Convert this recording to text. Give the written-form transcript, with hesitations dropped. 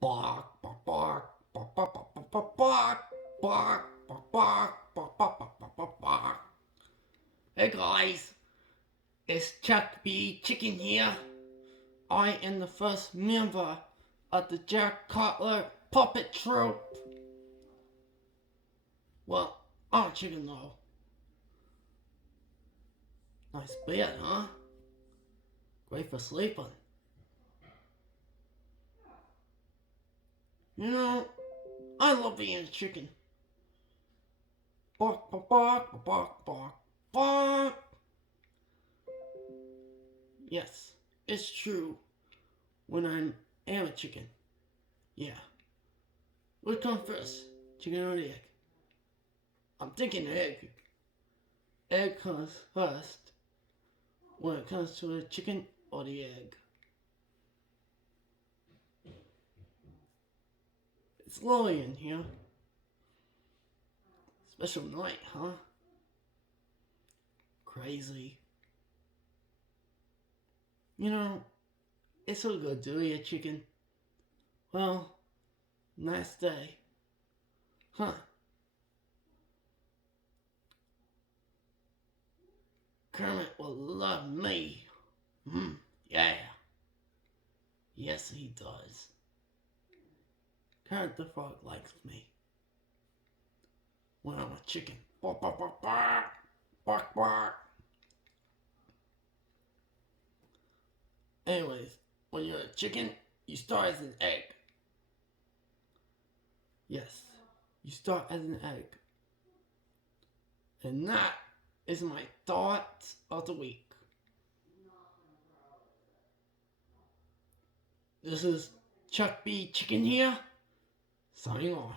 Bark, bark, bark, bark, bark, bark, bark, bark, bark, bark, bark, bark, bark, bark, bark, bark. Hey guys, it's Chuck B. Chicken here. I am the first member of the Jack Kotler puppet troupe. Well, I'm a chicken though. Nice bed, huh? Great for sleeping. You know, I love being a chicken. Bark, bark, bark, bark, bark, bark. Yes, it's true. When I am a chicken. Yeah. What comes first? Chicken or the egg? I'm thinking egg. Egg comes first when it comes to the chicken or the egg. It's lonely in here. Special night, huh? Crazy. You know, it's so good to eat a chicken. Well, nice day. Huh. Kermit will love me. Yeah. Yes, he does. Kermit the Frog likes me. When I'm a chicken. Bark, bark, bark, bark. Bark, bark. Anyways, when you're a chicken, you start as an egg. Yes, you start as an egg. And that is my thoughts of the week. This is Chuck B. Chicken here, signing off.